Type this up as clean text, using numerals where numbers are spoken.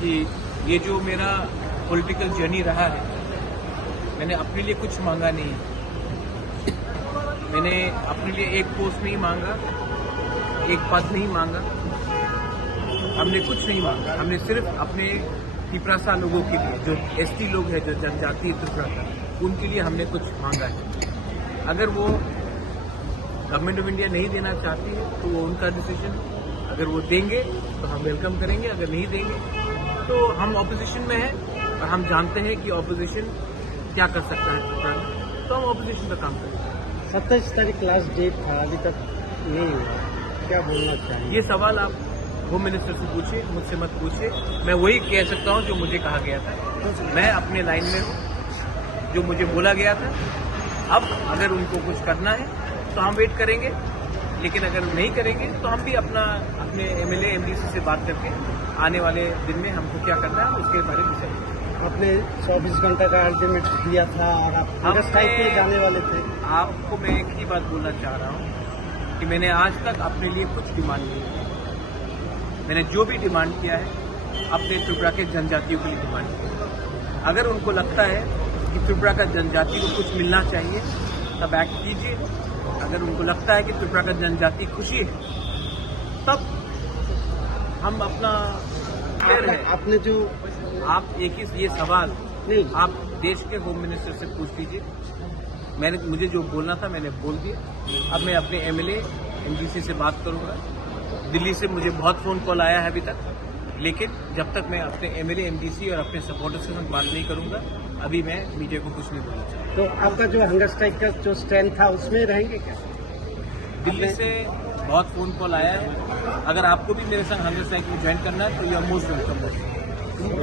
कि ये जो मेरा पॉलिटिकल जर्नी रहा है, मैंने अपने लिए कुछ मांगा नहीं है। मैंने अपने लिए एक पोस्ट नहीं मांगा, एक पद नहीं मांगा, हमने कुछ नहीं मांगा। हमने सिर्फ अपने तिपरासा लोगों के लिए, जो एसटी लोग हैं, जो जनजातीय तिपरासा, उनके लिए हमने कुछ मांगा है। अगर वो गवर्नमेंट ऑफ इंडिया नहीं देना चाहती है तो वो उनका डिसीजन। अगर वो देंगे तो हम वेलकम करेंगे, अगर नहीं देंगे तो हम ऑपोजिशन में हैं और हम जानते हैं कि ऑपोजिशन क्या कर सकता है त्रिपुरा में, तो हम ऑपोजिशन का काम करेंगे। 27 तारीख लास्ट डेट था, अभी तक नहीं हुआ, क्या बोलना चाहिए? ये सवाल आप होम मिनिस्टर से पूछिए, मुझसे मत पूछिए। मैं वही कह सकता हूँ जो मुझे कहा गया था। मैं अपने लाइन में हूँ, जो मुझे बोला गया था। अब अगर उनको कुछ करना है तो हम वेट करेंगे, लेकिन अगर नहीं करेंगे तो हम भी अपने एमएलए एमडीसी से बात करके आने वाले दिन में हमको क्या करना है उसके बारे में डिसाइड। आपने 24 घंटे का अल्टीमेट दिया था और आप स्ट्राइक पे जाने वाले थे। आपको मैं एक ही बात बोलना चाह रहा हूँ कि मैंने आज तक अपने लिए कुछ डिमांड नहीं की। मैंने जो भी डिमांड किया है अपने त्रिपुरा के जनजातियों के लिए डिमांड किया। अगर उनको लगता है कि त्रिपुरा का जनजाति को कुछ मिलना चाहिए तब एक्ट कीजिए। अगर उनको लगता है कि त्रिपुरा का जनजाति खुशी है तब हम अपना आपने जो आप एक ही ये सवाल नहीं, आप देश के होम मिनिस्टर से पूछ लीजिए। मुझे जो बोलना था मैंने बोल दिया। अब मैं अपने एमएलए एमडीसी से बात करूंगा। दिल्ली से मुझे बहुत फोन कॉल आया है अभी तक, लेकिन जब तक मैं अपने एमएलए एमडीसी और अपने सपोर्टर्स के साथ बात नहीं करूंगा, अभी मैं मीडिया को कुछ नहीं बोलना चाहता। तो आपका जो हंगर स्ट्राइक का जो स्टैंड था उसमें रहेंगे क्या? दिल्ली से बहुत फोन कॉल आया है। अगर आपको भी मेरे संग हंगर स्ट्राइक में ज्वाइन करना है तो यू आर मोस्ट वेलकम।